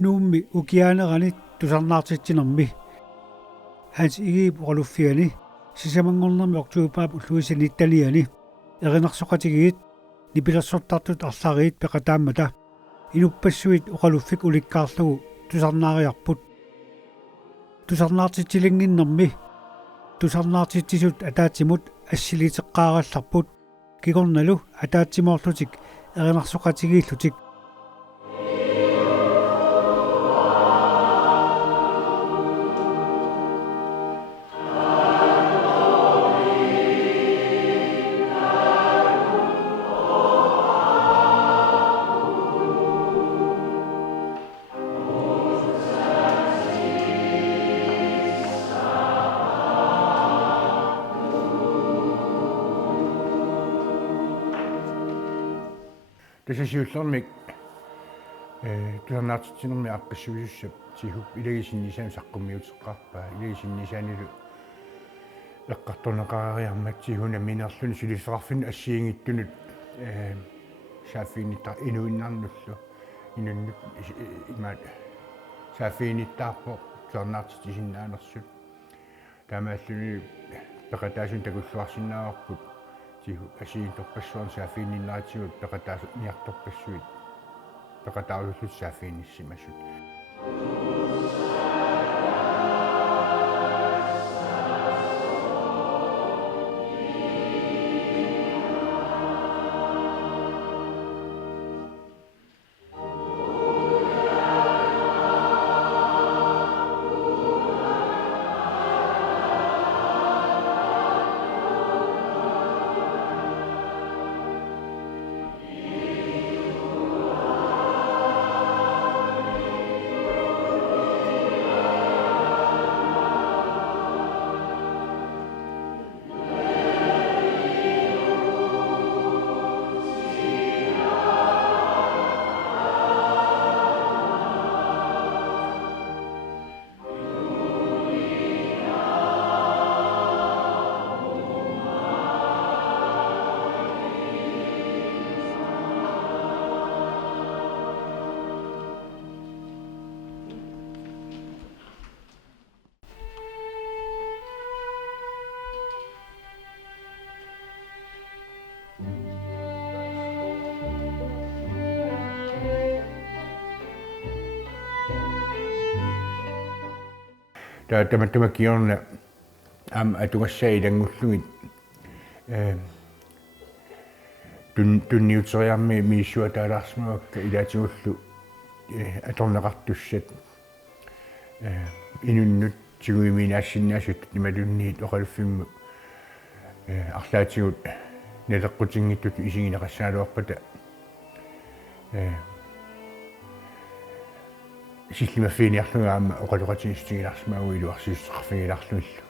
nuummi ukiaanerani tusarnaartittinermi hans igiipuqaluffiani sisamangornermi oktuupaap ulluisini ittaniani erinarsoqatigit nipilersortartut arlariit peqataammata inupassuit uqaluffik ulikkaarlugu tusarnaariarput tusarnaartittilinginnermi tusarnaartittisut ataatsimut assiliteqqaarallarput kigornalu ataatsimorlutik erinarsoqatigiillutik тасасиуллэрмик тусарнаартитсинерми аққиссуисуссап тигуп илагисиннисаами саққуммиутеққарпаа илагисиннисаанилу эққартунеқариармак тигуна минерлүни сулиссеқарфин ассиингиттунут сааффиинниттар инуиннарнуллу инуннут имаат сааффииниттаарпо тусарнаартитсиннаанерсут таамааллуни пеқатаасун такуллуарсиннааварпут тигу асиинторпассуарн сааффиинниннаатигут пеқатаасут ниарторпассуит пеқатаалуллут сааффиинниссимасут таматтамаккиорна атугассаа илангуллугит тунниутериарми мииссуа таалаарсмавакка илаатигуллу аторнеқартуссат инуннут тигуиминаассиннаасут ималунниит оқалуффимму арлаатигут налеққутингиттут исигинеқассаалуарпата силлимаффиниарлугаама оқалоқатигистигиларсмаагуилу арсиуссеқарфигиларлуниллу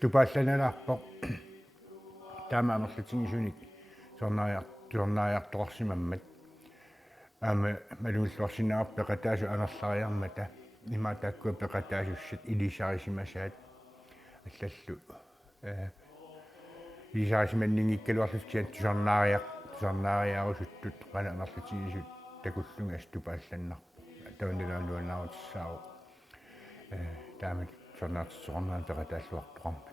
аступаалланалаарпоқ таама амерлатингисуник сорнаариарторсимаммат аама малунгиллуарсинаарп пеқатаасу анерлариармата има тааккуа пеқатаасуссат илисарисимасаат аллаллу илисарисиманнингиккалуарлутсиан тусарнаариарусуттут қана амерлатингисут такуллунга аступаалланнарпо таванналаануанаарутиссаау таамат сорнаартисоқарнаан пеқатааллуартоқармат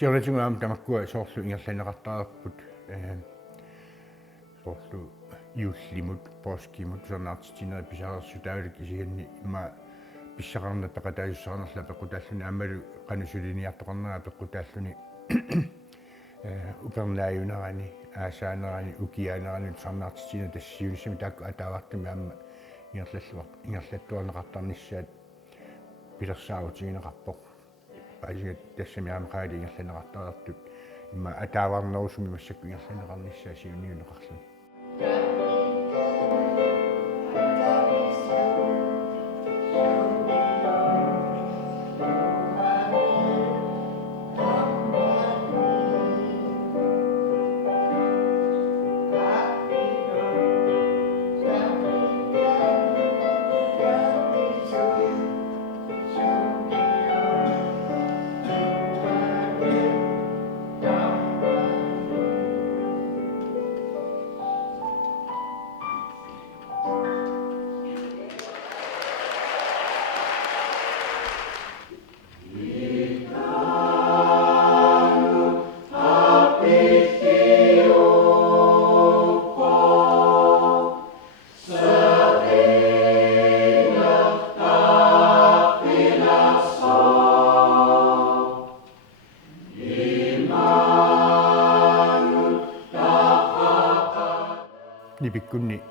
сиорнатунгуам тамаккуа соорлу ингерланеқартаарпут соорлу юуллимут поскимут сорнаартитинери писаарерсу таавалик исиганни има писсақарна пеқатаажуссаарнерла пеқутааллуни аммалу қанусулиниартоқарнера пеқутааллуни упернааюнерани аасаанерани укиаанерани сорнаартитина тассиунissami таакку атаавартами амма ингерлаттуарнеқартарниссаат пилерсаавутигинеқарпоқ паажигат тассами аамақаали ингерланеқартаартут имма атааварнерусуми массакку ингерланеқарниссаа сиуниунеқарлу нипиккунни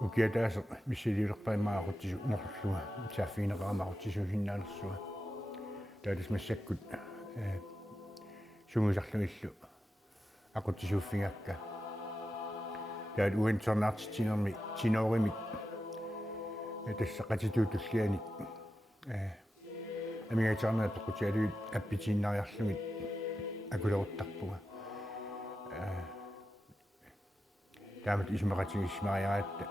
укиатаасеқ миссилиулерпаимаагутсису норрлуга сааффиинеқарамаагутсисуусиннаанерсуга таалис массаккут сумусарлугиллу ақутсисууффингакка таат уин сорнаартитинерми тинооримик тассақатитуутуллианик амигатаарнаа тоқутиалуит аппитииннариарлугит акулеруттарпуга таамат исмақатигиссмариараатта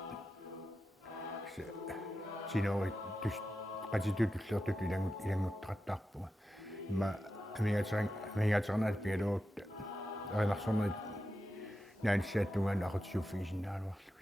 тиноори тус qatituutullertut ilangуттақаттаарпуга имма амигаатернаат пигалуутта аринарсорнерит нааниссааттунгаан ақутсууффигисиннаалуарлугит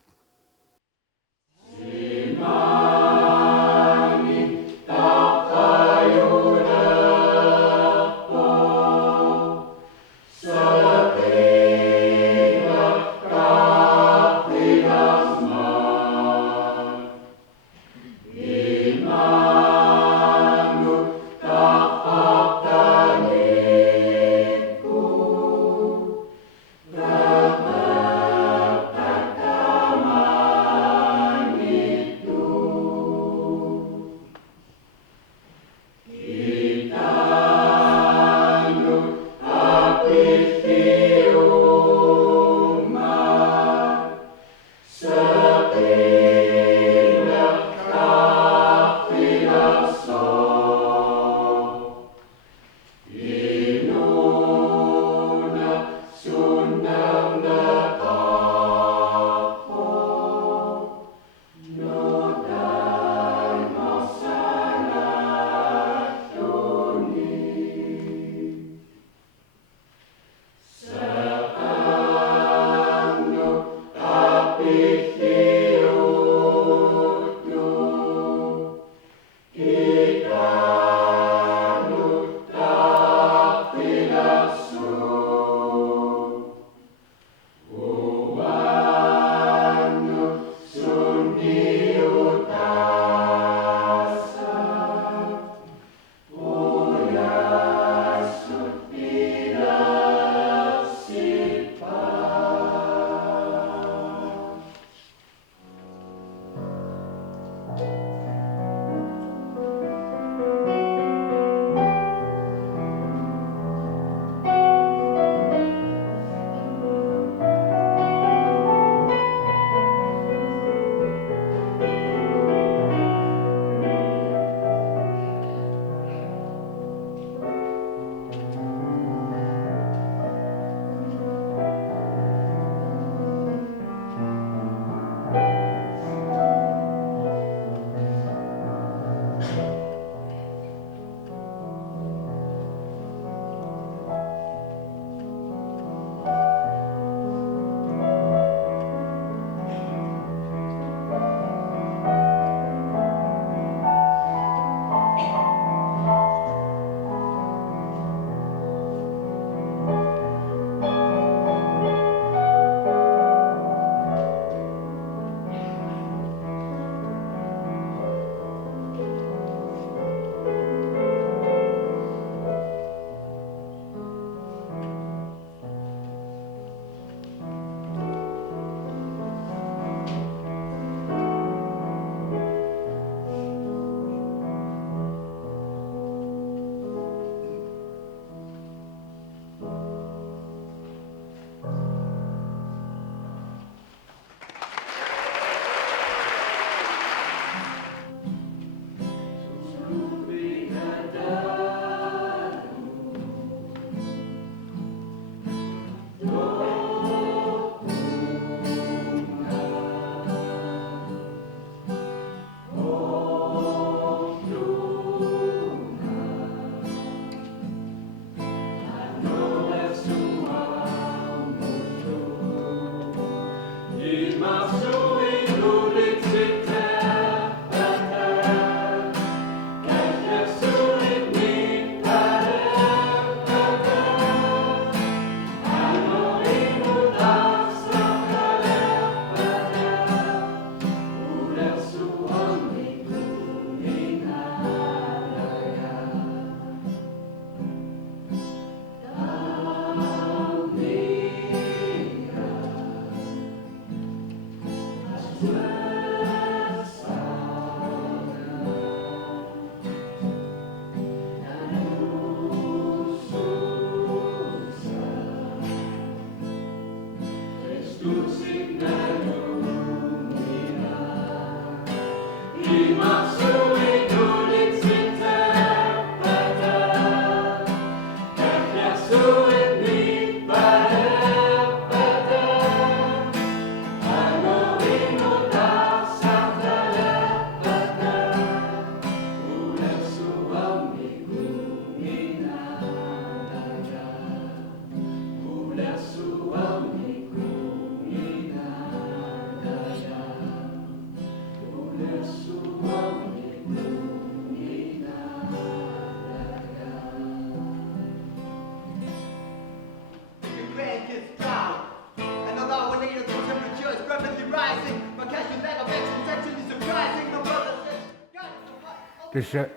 тасса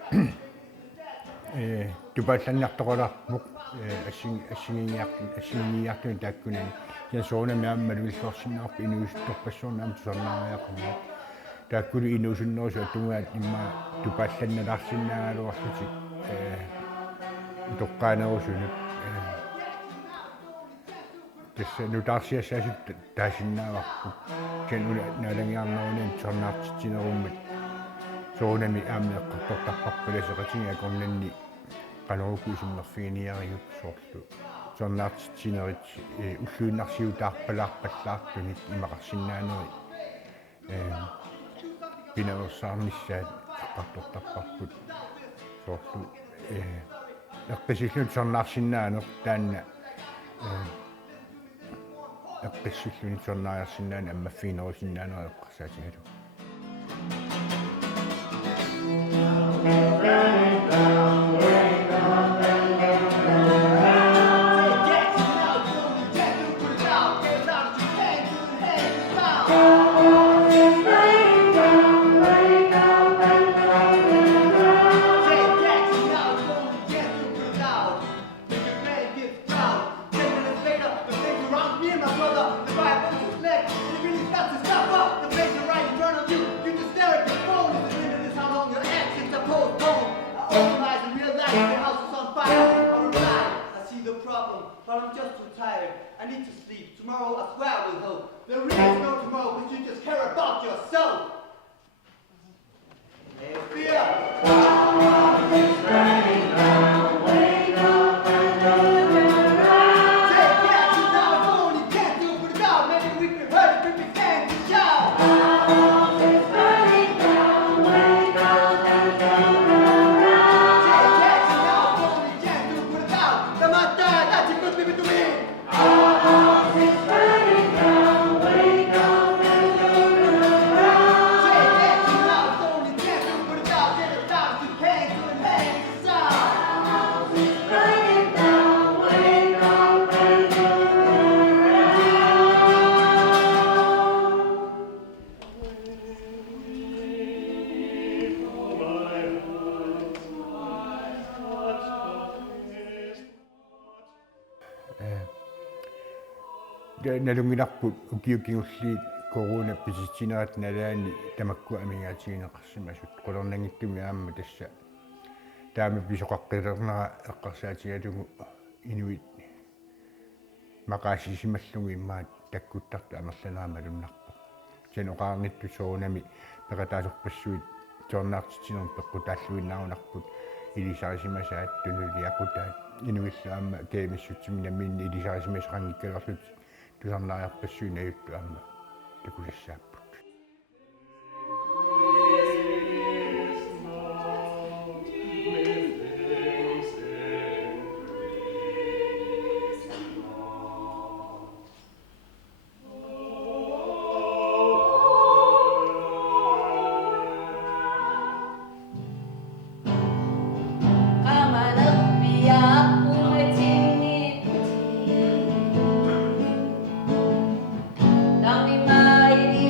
тупаалланнартоқалаарпук ассигиниартуни тааккунани ясоонами ааммалу иллуарсинаарпу инуистторпассуурнаам тусарнаариаққумма тааккули инуусуннерусу атунгаат имма тупаалланналаарсинаагалуарлутик тоққаанерусунут тасса нутаарсиассаасут таасиннааварпу кен ула налангиарнерунин тусарнаартитсинеруммат соонами ааммеэққартортарпарпаласеқатига акорнанни канарукуисиммерфигиниариут соорлу сорнаартитсинерит уллуиннарсиутаарпалаарпаллаартуник имақарсинаанери пинаверсаарниссаат эққартортарпарпут соорлу эққисиллут сорнаарсинаанер таанна эққиссуллуни сорнааярсинаана аммаффигинерусиннаанери эққарсаатигалу But I'm just too tired. I need to sleep. Tomorrow I swear I will help. There is no tomorrow because you just care about yourself. Hey, fear. Take action now. It's only can't do it without. Maybe we can hurt it if we stand to shout. налунгиларпут укиукигулли корона писитсинерат налаани тамакку амигаатигинеқарсимасут qulornangittumi аамма тасса таами писоқаққилернера эққарсаатигалугу инуит мақаасисималлугу иммаат таккуттарту амерланаамалуннарпа сеноқарнитту соонами пеқатаасорпассуит тоорнаартитсинерм пеққутааллуиннаарунарпут илисарисимасаат тунулиақутаат инуиллаама кеемиссутсими намминни илисарисимасақангиккалерлут тусарнаариарпассуинаютту аама такулассааппут Dami mai di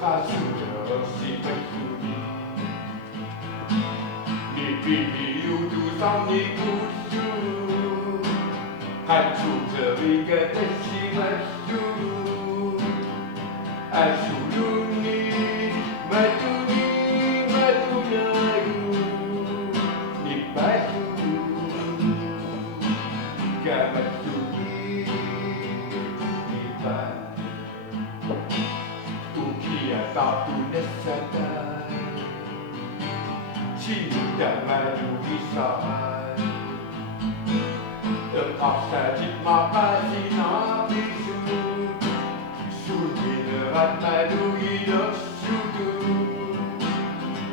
가슴없이 백수니 니비유두 삼니구수 한축저리가 대시마수 아수루니 마두니 마두나루 니바수 가마수니 니바 우기야 따분했었다 진짜 마루기사 terpaksa makasih nabi sudirat madu hidup sudu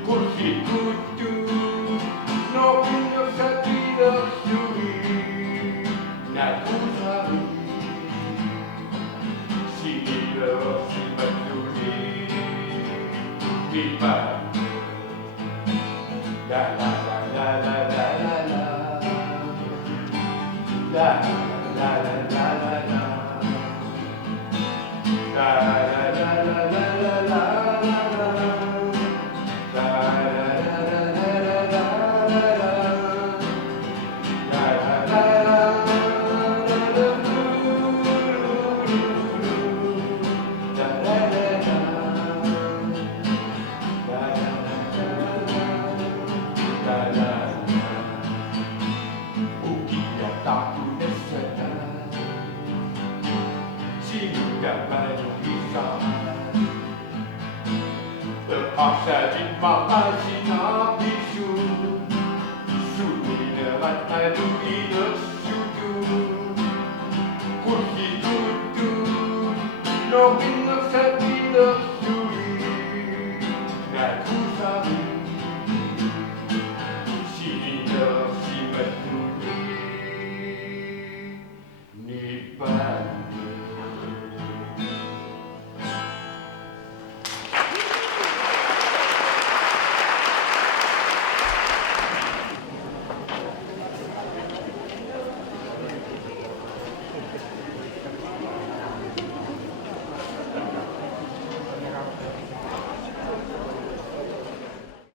kursi kudu nobinya tidak suri nak usari sini si baduni pipa la la la la la la la la la la la la la terpaksa dimakasih nabi sudirat madu hidup sudu kursi duduk nobi